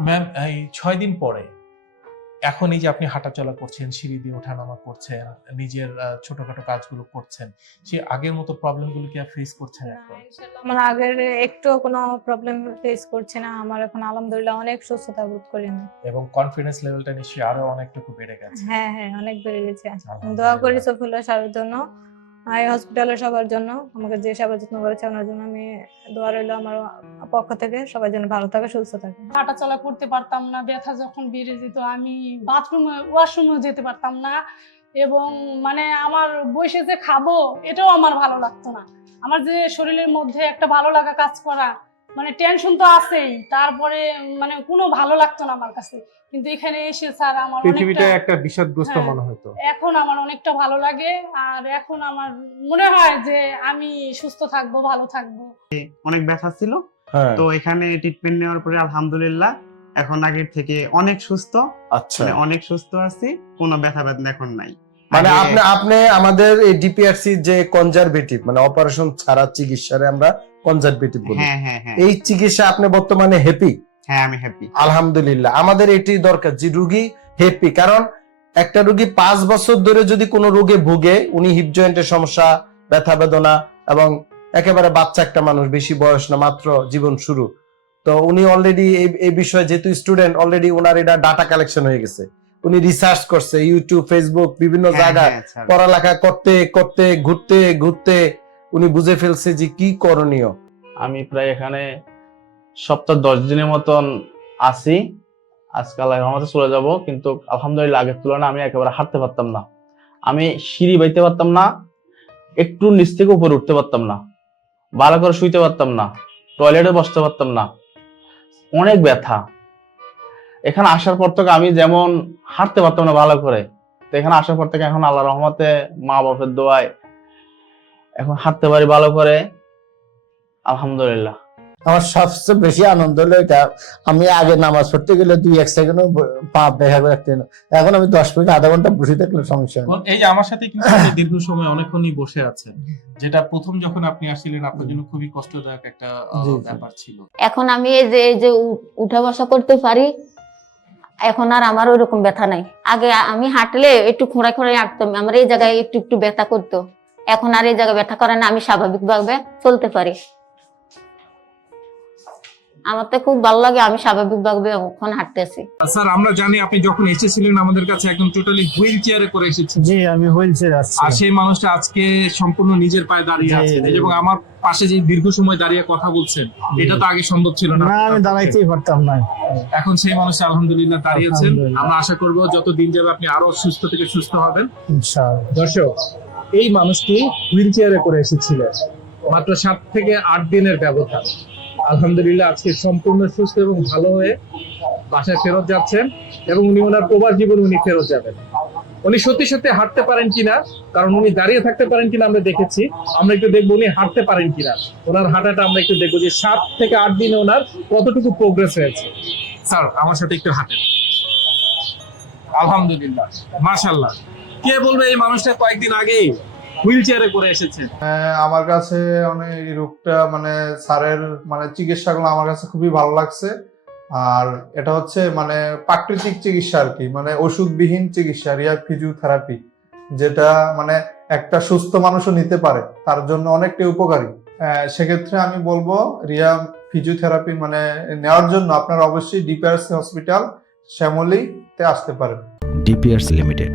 Ma'am এই ছয় দিন পরে। এখন এই যে আপনি হাঁটাচলা করছেন সিঁড়ি দিয়ে ওঠানামা করছেন নিজের ছোটখাটো কাজগুলো করছেন সে আগের মতো প্রবলেমগুলো কি ফেস করছেন এখন? আমার আগের একটু কোনো প্রবলেম ফেস করছে না। আমার এখন আলহামদুলিল্লাহ অনেক সুস্থতা বোধ করি আমি। এবং কনফিডেন্স লেভেলটা নিশ্চয়ই আরও অনেকটুকু বেড়ে গেছে। হ্যাঁ হ্যাঁ অনেক বেড়ে গেছে। দোয়া করি সফিউল্লাহ সাহেবের জন্য। এই হসপিটালের সবার জন্য, আমাকে যে সেবা যত্ন করেছে ওনার জন্য আমি, দোয়া রইল আমার পক্ষ থেকে সবার জন্য ভালো থাকে, সুস্থ থাকে। হাঁটা চলা করতে পারতাম না, ব্যথা যখন বেড়ে যেত, আমি বাথরুমে ওয়াশরুমে যেতে পারতাম না। এবং মানে আমার বসে যে খাব, এটাও আমার ভালো লাগতো না। আমার যে শরীরের মধ্যে একটা ভালো লাগা কাজ করা মানে টেনশন তো আছেই। তারপরে মানে কোনো ভালো লাগতো না আমার কাছে। কিন্তু এখানে এসে স্যার আমার পৃথিবীটা অনেকটা একটা বিষাদগ্রস্ত হ্যাঁ। মনে হতো। এখন আমার অনেকটা ভালো লাগে। আর এখন আমার মনে হয় যে আমি সুস্থ থাকব ভালো থাকব। অনেক ব্যথা ছিল। হ্যাঁ। তো এখানে ট্রিটমেন্ট নেওয়ার পরে আলহামদুলিল্লাহ এখন আগের থেকে অনেক সুস্থ। আচ্ছা। মানে অনেক সুস্থ আছি কোনো ব্যথা বেদনা এখন নাই। মানে আপনি আপনি আমাদের এই ডিপিআরসি যে কনজারভেটিভ মানে অপারেশন ছাড়া চিকিৎসারে আমরা কনজারভেটিভ বলি। হ্যাঁ হ্যাঁ হ্যাঁ। এই চিকিৎসা আপনি বর্তমানে হ্যাপি হ্যাঁ আমি হ্যাপি আলহামদুলিল্লাহ। আমাদের এটি দরকার যে রুগী হ্যাপি কারণ একটা রুগী পাঁচ বছর ধরে যদি কোনো রোগে ভুগে উনি হিপ জয়েন্টের সমস্যা ব্যথা বেদনা এবং একেবারে বাচ্চা একটা মানুষ বেশি বয়স না মাত্র জীবন শুরু। তো উনি অলরেডি এই বিষয়ে যেহেতু স্টুডেন্ট অলরেডি ওনার এটা ডাটা কালেকশন হয়ে গেছে। উনি রিসার্চ করছে ইউটিউব ফেসবুক বিভিন্ন জায়গায় পড়ালেখা করতে করতে ঘুরতে ঘুরতে উনি বুঝে ফেলছে যে কি করণীয়। আমি প্রায় এখানে সপ্তাহ দশ দিনের মতন আছি। আজকাল আমাদের চলে যাব, কিন্তু আলহামদুলিল্লাহ আগের তুলনায় আমি একেবারে হাঁটতে পারতাম না। আমি সিঁড়ি বাইতে পারতাম না, একটু নিচ থেকে উপরে উঠতে পারতাম না, ভালো করে শুইতে পারতাম না, টয়লেটে বসতে পারতাম না। অনেক ব্যথা। এখানে আসার পর থেকে আমি যেমন হাঁটতে পারতাম না ভালো করে, তো এখানে আসার পর থেকে এখন আল্লাহ রহমতে মা বাপের দোয়ায় এখন হাঁটতে পারি ভালো করে। আলহামদুলিল্লাহ। আমার সবচেয়ে বেশি আনন্দ হলো এটা আমি আগে নামাজ পড়তে গেলে দুই এক সেকেন্ড পা দেখা করে রাখতে এখন আমি দশ মিনিট আধা ঘণ্টা বসে থাকলে সমস্যা এই যে আমার সাথে কিন্তু দীর্ঘ সময় অনেকক্ষণই বসে আছেন যেটা প্রথম যখন আপনি আসছিলেন আপনার জন্য খুবই কষ্টদায়ক একটা। ব্যাপার ছিল। এখন আমি এই যে এই যে উঠা বসা করতে পারি এখন আর আমার ওইরকম ব্যথা নাই। আগে আমি হাঁটলে একটু খোঁড়ায় খোঁড়ায় হাঁটতাম আমার এই জায়গায় একটু একটু ব্যথা করতো। এখন আর এই জায়গায় ব্যথা করে না আমি স্বাভাবিকভাবে চলতে পারি। আমার তো খুব ভালো লাগে আমি স্বাভাবিকভাবে এখন হাঁটতেছি। স্যার আমরা জানি আপনি যখন এসেছিলেন আমাদের কাছে একদম টোটালি হুইল চেয়ারে করে এসেছেন। জি আমি হুইল চেয়ার আসছি আর সেই মানুষটা আজকে সম্পূর্ণ নিজের পায়ে দাঁড়িয়ে আছে। এবং আমার পাশে যে দীর্ঘ সময় দাঁড়িয়ে কথা বলছেন এটা তো আগে সম্ভব ছিল না। না আমি দাঁড়াইতেই পারতাম না। এখন সেই মানুষ আলহামদুলিল্লাহ দাঁড়িয়েছেন। আমরা আশা করব যত দিন যাবে আপনি আরও সুস্থ থেকে সুস্থ হবেন। ইনশাআল্লাহ। দর্শক এই মানুষটি হুইল চেয়ারে করে এসেছিলেন। মাত্র সাত থেকে আট দিনের ব্যবধান। আলহামদুলিল্লাহ, আজকে সম্পূর্ণ সুস্থ এবং ভালো হয়ে বাসায় ফেরত যাচ্ছেন এবং উনি ওনার প্রবাস জীবন উনি ফেরত যাবেন। উনি সত্যি সত্যি হাঁটতে পারেন কিনা, কারণ উনি দাঁড়িয়ে থাকতে পারেন কিনা আমরা দেখেছি। আমরা একটু দেখব উনি হাঁটতে পারেন কিনা। ওনার হাঁটাটা আমরা একটু দেখব যে সাত থেকে আট দিনে ওনার কতটুকু প্রোগ্রেস হয়েছে। স্যার, আমার সাথে একটু হাঁটেন। আলহামদুলিল্লাহ মাশাল্লাহ কে বলবে এই মানুষটা কয়েকদিন আগেই হুইল চেয়ারে করে এসেছে? আমার কাছে মানে এই রোগটা মানে স্যারের মানে চিকিৎসাগুলো আমার কাছে খুবই ভালো লাগছে। আর এটা হচ্ছে মানে প্রাকৃতিক চিকিৎসা আর কি মানে ওষুধবিহীন চিকিৎসা রিয়া ফিজিওথেরাপি যেটা মানে একটা সুস্থ মানুষও নিতে পারে তার জন্য অনেকটাই উপকারী। আহ, সেক্ষেত্রে আমি বলব রিয়া ফিজিওথেরাপি মানে নেওয়ার জন্য আপনারা অবশ্যই ডিপিআরসি হসপিটাল শ্যামলীতে আসতে পারেন। ডিপিয়ার্স লিমিটেড।